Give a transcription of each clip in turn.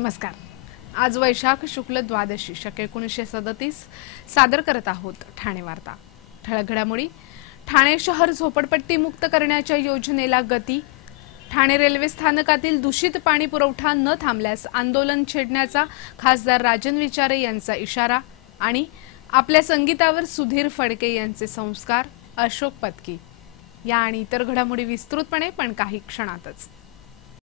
नमस्कार. आज वैशाख शुक्ल द्वादशी शक एकोणीसशे सदतीस सादर करत आहोत ठाणे वार्ता. ठळक घडामोडी ठाणे शहर झोपडपट्टी मुक्त करण्याच्या योजनेला गती ठाणे रेल्वे स्थानकातील दूषित पाणी पुरवठा न थांबल्यास आंदोलन छेडण्याचा खासदार राजन विचारे यांचा इशारा आणि आपल्या संगीतावर सुधीर फडके यांचे संस्कार अशोक पत्की. या आणि इतर घडामोडी विस्तृतपणे पण काही क्षणातच.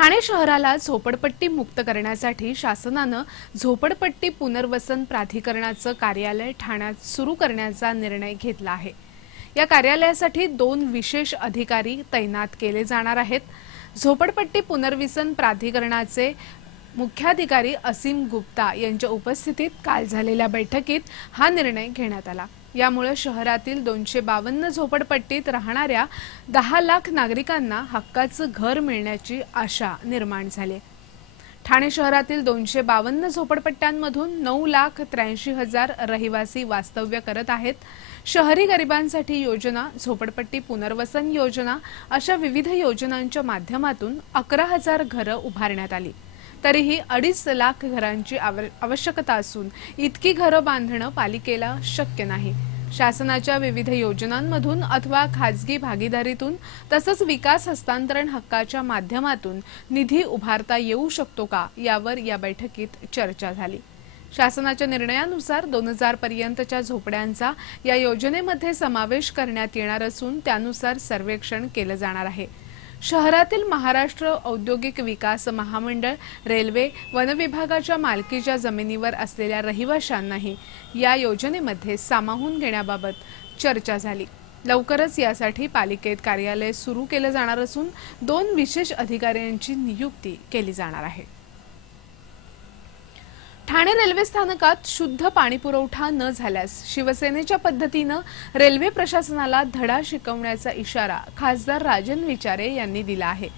ठाणे शहराला झोपडपट्टी मुक्त करण्यासाठी शासनानं झोपडपट्टी पुनर्वसन प्राधिकरणाचं कार्यालय ठाण्यात सुरू करण्याचा निर्णय घेतला आहे. या कार्यालयासाठी दोन विशेष अधिकारी तैनात केले जाणार आहेत. झोपडपट्टी पुनर्वसन प्राधिकरणाचे मुख्याधिकारी असीम गुप्ता यांच्या उपस्थितीत काल झालेल्या बैठकीत हा निर्णय घेण्यात आला. यामुळे शहरातील दोनशे बावन्न झोपडपट्टीत राहणाऱ्या दहा लाख नागरिकांना हक्काचं घर मिळण्याची आशा निर्माण झाली. ठाणे शहरातील दोनशे बावन्न झोपडपट्ट्यांमधून नऊ लाख त्र्याऐंशी हजार रहिवासी वास्तव्य करत आहेत. शहरी गरिबांसाठी योजना झोपडपट्टी पुनर्वसन योजना अशा विविध योजनांच्या माध्यमातून अकरा हजार घरं उभारण्यात आली. तरीही अडीच लाख घरांची आव- आवश्यकता असून इतकी घरं बांधणं पालिकेला शक्य नाही. शासनाच्या विविध योजनांमधून अथवा खाजगी भागीदारीतून तसंच विकास हस्तांतरण हक्काच्या माध्यमातून निधी उभारता येऊ शकतो का यावर या बैठकीत चर्चा झाली. शासनाच्या निर्णयानुसार दोन हजार पर्यंतच्या झोपड्यांचा या योजनेमध्ये समावेश करण्यात येणार असून त्यानुसार सर्वेक्षण केलं जाणार आहे. शहरातील महाराष्ट्र औद्योगिक विकास महामंडळ रेल्वे वनविभागाच्या मालकीच्या जमिनीवर असलेल्या रहिवाशांनाही या योजनेमध्ये सामावून घेण्याबाबत चर्चा झाली. लवकरच यासाठी पालिकेत कार्यालय सुरू केलं जाणार असून दोन विशेष अधिकाऱ्यांची नियुक्ती केली जाणार आहे. ठाणे रेल्वे स्थानकात शुद्ध पाणीपुरवठा न झाल्यास शिवसेनेच्या पद्धतीनं रेल्वे प्रशासनाला धडा शिकवण्याचा इशारा खासदार राजन विचारे यांनी दिला आहे.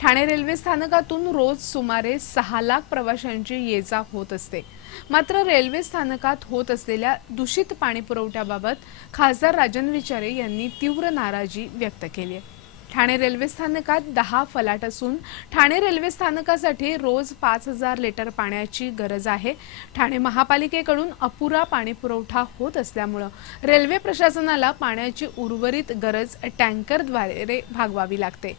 ठाणे रेल्वे स्थानकातून रोज सुमारे सहा लाख प्रवाशांची ये जा होत असते. मात्र रेल्वे स्थानकात होत असलेल्या दूषित पाणीपुरवठ्याबाबत खासदार राजन विचारे यांनी तीव्र नाराजी व्यक्त केली आहे. ठाणे रेल्वे स्थानकात दहा फलाट असून ठाणे रेल्वे स्थानकासाठी रोज पाच हजार लिटर पाण्याची गरज आहे. ठाणे महापालिकेकडून अपुरा पाणीपुरवठा होत असल्यामुळं रेल्वे प्रशासनाला पाण्याची उर्वरित गरज टँकरद्वारे भागवावी लागते.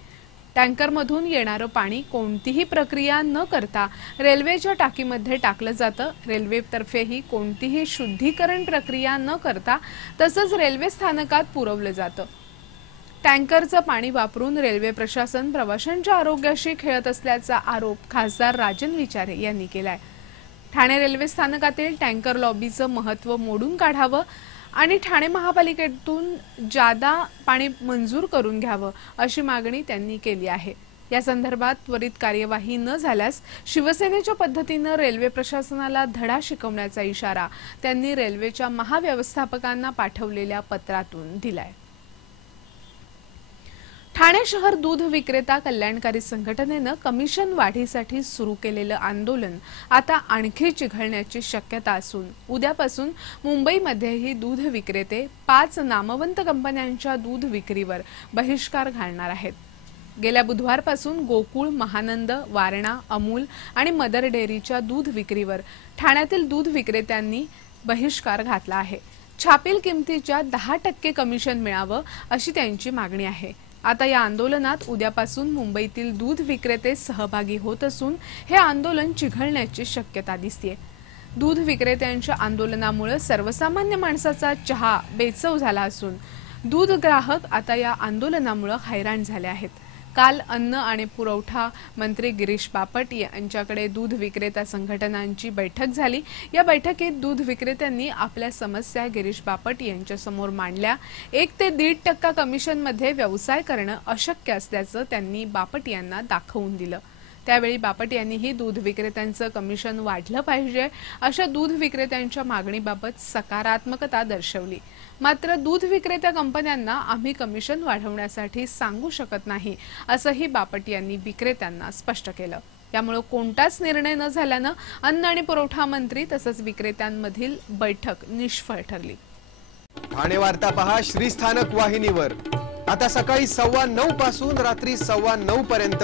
टँकरमधून येणारं पाणी कोणतीही प्रक्रिया न करता रेल्वेच्या टाकीमध्ये टाकलं जातं. रेल्वेतर्फेही कोणतीही शुद्धीकरण प्रक्रिया न करता तसंच रेल्वे स्थानकात पुरवलं जातं. टँकरचं पाणी वापरून रेल्वे प्रशासन प्रवाशांच्या आरोग्याशी खेळत असल्याचा आरोप खासदार राजन विचारे यांनी केलाय. ठाणे रेल्वे स्थानकातील टँकर लॉबीचं महत्त्व मोडून काढावं आणि ठाणे महापालिकेतून जादा पाणी मंजूर करून घ्यावं अशी मागणी त्यांनी केली आहे. या संदर्भात त्वरित कार्यवाही न झाल्यास शिवसेनेच्या पद्धतीनं रेल्वे प्रशासनाला धडा शिकवण्याचा इशारा त्यांनी रेल्वेच्या महाव्यवस्थापकांना पाठवलेल्या पत्रातून दिलाय. ठाणे शहर दूध विक्रेता कल्याणकारी संघटनेनं कमिशन वाढीसाठी सुरू केलेलं आंदोलन आता आणखी चिघळण्याची शक्यता असून उद्यापासून मुंबईमध्येही दूध विक्रेते पाच नामवंत कंपन्यांच्या दूध विक्रीवर बहिष्कार घालणार आहेत. गेल्या बुधवारपासून गोकुळ महानंद वारणा अमूल आणि मदर डेअरीच्या दूध विक्रीवर ठाण्यातील दूध विक्रेत्यांनी बहिष्कार घातला आहे. छापील किमतीच्या दहा टक्के कमिशन मिळावं अशी त्यांची मागणी आहे. आता या आंदोलनात उद्यापासून मुंबईतील दूध विक्रेते सहभागी होत असून हे आंदोलन चिघळण्याची शक्यता दिसते दूध विक्रेत्यांच्या आंदोलनामुळे सर्वसामान्य माणसाचा चहा बेचव झाला असून दूध ग्राहक आता या आंदोलनामुळे हैराण झाले आहेत. काल अन्न आणि पुरवठा मंत्री गिरीश बापट यांच्याकडे दूध विक्रेता संघटनांची बैठक झाली. या बैठकीत दूध विक्रेत्यांनी आपल्या समस्या गिरीश बापट यांच्यासमोर मांडल्या. एक ते दीड टक्का कमिशनमध्ये व्यवसाय करणं अशक्य असल्याचं त्यांनी बापट यांना दाखवून दिलं. त्यावेळी बापट यांनीही दूध विक्रेत्यांचं कमिशन वाढलं पाहिजे अशा दूध विक्रेत्यांच्या मागणीबाबत सकारात्मकता दर्शवली. मात्र दूध विक्रेत्या कंपन्यांना आम्ही कमिशन वाढवण्यासाठी सांगू शकत नाही असंही बापट यांनी विक्रेत्यांना स्पष्ट केलं. त्यामुळं कोणताच निर्णय न झाल्यानं अन्न आणि पुरवठा मंत्री तसंच विक्रेत्यांमधील बैठक निष्फळ ठरली. ठाणे वार्ता पहा श्रीस्थानक वाहिनीवर. आता सकाळी सव्वा नऊ पासून रात्री सव्वा नऊ पर्यंत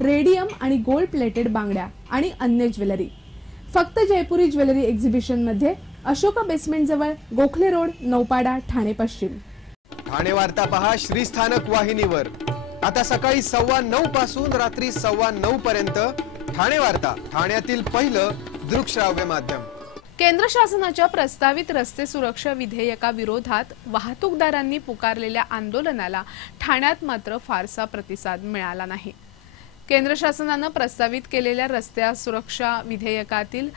radium आणि गोल्ड प्लेटेड बांगड्या आणि अन्य ज्वेलरी. फक्त जयपुरी ज्वेलरी एक्झिबिशनमध्ये अशोका बेसमेंट जवळ गोखले रोड नौपाडा ठाणे पश्चिम. ठाणे वार्ता पहा श्रीस्थानक वाहिनीवर. आता सकाळी सव्वा नऊ पासून रात्री सव्वा नऊ पर्यंत ठाणे वार्ता ठाण्यातील पहिलं दृकश्राव्य माध्यम. केंद्र शासनाच्या प्रस्तावित रस्ते सुरक्षा विधेयकाविरोधात वाहतूकदारांनी पुकारलेल्या आंदोलनाला ठाण्यात मात्र फारसा प्रतिसाद मिळाला नाही. केंद्र शासनानं प्रस्तावित केलेल्या रस्त्या सुरक्षा विधेयकातील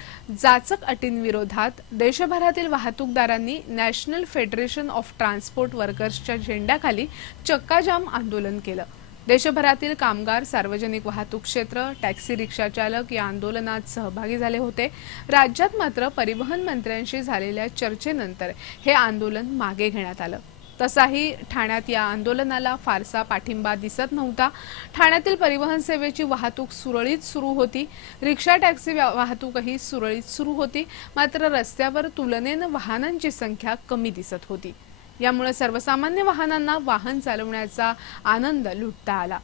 जाचक अटींविरोधात देशभरातील वाहतूकदारांनी नॅशनल फेडरेशन ऑफ ट्रान्सपोर्ट वर्कर्सच्या झेंड्याखाली चक्काजाम आंदोलन केलं. देशभरातील कामगार सार्वजनिक वाहतूक क्षेत्र टॅक्सी रिक्षा चालक या आंदोलनात सहभागी झाले होते. राज्यात मात्र परिवहन मंत्र्यांशी झालेल्या चर्चेनंतर हे आंदोलन मागे घेण्यात आलं. तसाही ठाण्यात या आंदोलनाला फारसा पाठिंबा दिसत नव्हता. ठाण्यातील परिवहन सेवेची वाहतूक सुरळीत सुरू होती. रिक्षा टॅक्सी वाहतूकही सुरळीत सुरू होती. मात्र रस्त्यावर तुलनेनं वाहनांची संख्या कमी दिसत होती. यामुळे सर्वसामान्य वाहनांना वाहन चालवण्याचा आनंद लुटता आला.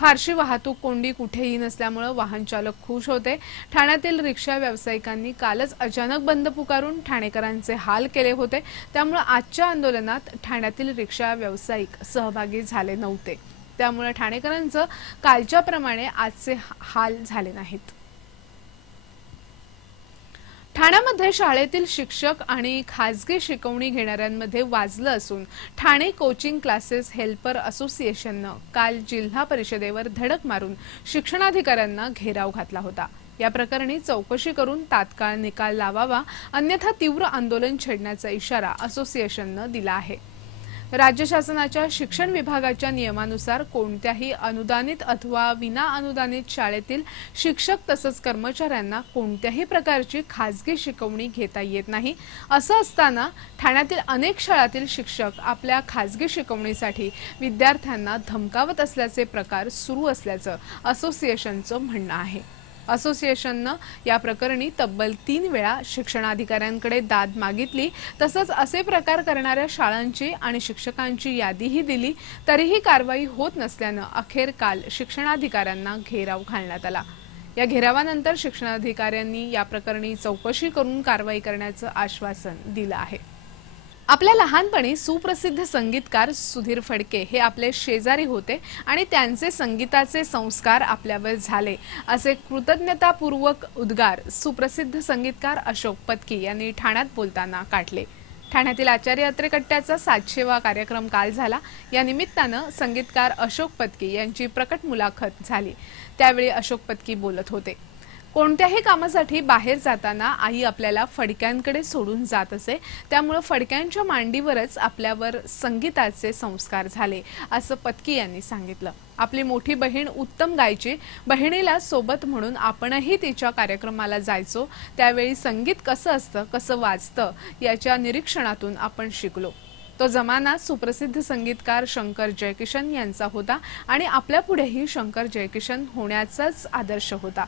फारशी वाहतूक कोंडी कुठेही नसल्यामुळे वाहन चालक खुश होते. ठाण्यातील रिक्षा व्यावसायिकांनी कालच अचानक बंद पुकारून ठाणेकरांचे हाल केले होते. त्यामुळे आजच्या आंदोलनात ठाण्यातील रिक्षा व्यावसायिक सहभागी झाले नव्हते. त्यामुळे ठाणेकरांचं कालच्याप्रमाणे आजचे हाल झाले नाहीत. ठाण्यामध्ये शाळेतील शिक्षक आणि खासगी शिकवणी घेणाऱ्यांमध्ये वाजलं असून ठाणे कोचिंग क्लासेस हेल्पर असोसिएशननं काल जिल्हा परिषदेवर धडक मारून शिक्षणाधिकाऱ्यांना घेराव घातला होता. या प्रकरणी चौकशी करून तात्काळ निकाल लावावा अन्यथा तीव्र आंदोलन छेडण्याचा इशारा असोसिएशननं दिला आहे. राज्य शासनाच्या शिक्षण विभागाच्या नियमानुसार कोणत्याही अनुदानित अथवा विना अनुदानित शाळेतील शिक्षक तसंच कर्मचाऱ्यांना कोणत्याही प्रकारची खाजगी शिकवणी घेता येत नाही. असं असताना ठाण्यातील अनेक शाळातील शिक्षक आपल्या खाजगी शिकवणीसाठी विद्यार्थ्यांना धमकावत असल्याचे प्रकार सुरू असल्याचं असोसिएशनचं म्हणणं आहे. असोसिएशननं या प्रकरणी तब्बल तीन वेळा शिक्षणाधिकाऱ्यांकडे दाद मागितली. तसंच असे प्रकार करणाऱ्या शाळांची आणि शिक्षकांची यादीही दिली. तरीही कारवाई होत नसल्यानं अखेर काल शिक्षणाधिकाऱ्यांना घेराव घालण्यात आला. या घेरावानंतर शिक्षणाधिकाऱ्यांनी या प्रकरणी चौकशी करून कारवाई करण्याचं आश्वासन दिलं आहे. आपल्या लहानपणी सुप्रसिद्ध संगीतकार सुधीर फडके हे आपले शेजारी होते आणि त्यांचे संगीताचे संस्कार आपल्यावर झाले. असे कृतज्ञतापूर्वक उद्गार सुप्रसिद्ध संगीतकार अशोक पत्की यांनी ठाण्यात बोलताना काढले. ठाण्यातील आचार्य अत्रेकट्ट्याचा सातशेवा कार्यक्रम काल झाला. या निमित्तानं संगीतकार अशोक पत्की यांची प्रकट मुलाखत झाली. त्यावेळी अशोक पत्की बोलत होते. कोणत्याही कामासाठी बाहेर जाताना आई आपल्याला फडक्यांकडे सोडून जात असे. त्यामुळं फडक्यांच्या मांडीवरच आपल्यावर संगीताचे संस्कार झाले असं पत्की यांनी सांगितलं. आपली मोठी बहीण उत्तम गायची. बहिणीला सोबत म्हणून आपणही तिच्या कार्यक्रमाला जायचो. त्यावेळी संगीत कसं असतं कसं वाजतं याच्या निरीक्षणातून आपण शिकलो. तो जमाना सुप्रसिद्ध संगीतकार शंकर जयकिशन यांचा होता आणि आपल्यापुढेही शंकर जयकिशन होण्याचाच आदर्श होता.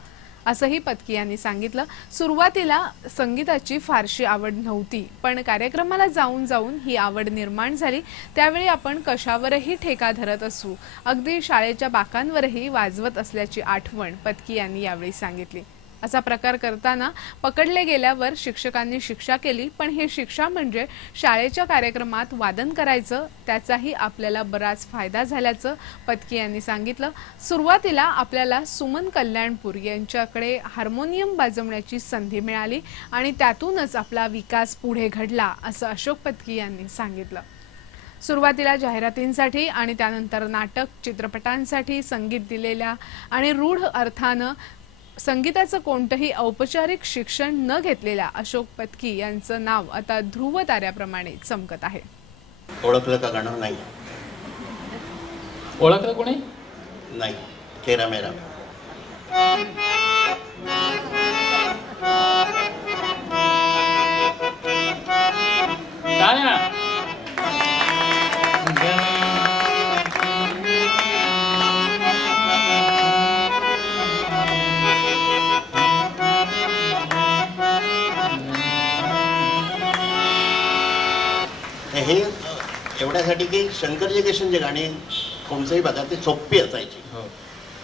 असंही पत्की यांनी सांगितलं. सुरुवातीला संगीताची फारशी आवड नव्हती पण कार्यक्रमाला जाऊन जाऊन ही आवड निर्माण झाली. त्यावेळी आपण कशावरही ठेका धरत असू अगदी शाळेच्या बाकांवरही वाजवत असल्याची आठवण पत्की यांनी यावेळी सांगितली. असा प्रकार करताना पकडले गेल्यावर शिक्षकांनी शिक्षा केली पण हे शिक्षा म्हणजे शाळेच्या कार्यक्रमात वादन करायचं त्याचाही आपल्याला बराच फायदा झाल्याचं पत्की यांनी सांगितलं. सुरुवातीला आपल्याला सुमन कल्याणपूर यांच्याकडे हार्मोनियम वाजवण्याची संधी मिळाली आणि त्यातूनच आपला विकास पुढे घडला असं अशोक पत्की यांनी सांगितलं. सुरुवातीला जाहिरातींसाठी आणि त्यानंतर नाटक चित्रपटांसाठी संगीत दिलेल्या आणि रूढ अर्थानं संगीताचं कोणतंही औपचारिक शिक्षण न घेतलेल्या अशोक पत्की यांचं नाव आता ध्रुव ताऱ्याप्रमाणे चमकत आहे. ओळखलं का गाणं? नाही. ओळखलं कोणी? नाही. चेहरा मेरा. टाळ्या एवढ्यासाठी की शंकर जयकिशनचे गाणी कोणत्याही भागात ते सोपी असायची. हो.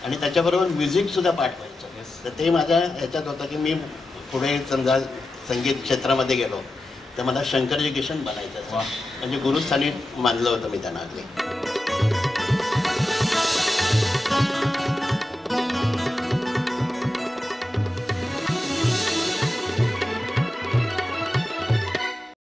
आणि त्याच्याबरोबर म्युझिक सुद्धा पाठ व्हायचं. तर ते माझ्या ह्याच्यात होतं की मी पुढे समजा संगीत क्षेत्रामध्ये गेलो तर मला शंकर जयकिशन बनायचं. म्हणजे गुरुस्थानी मानलं होतं मी त्यांना अगदी.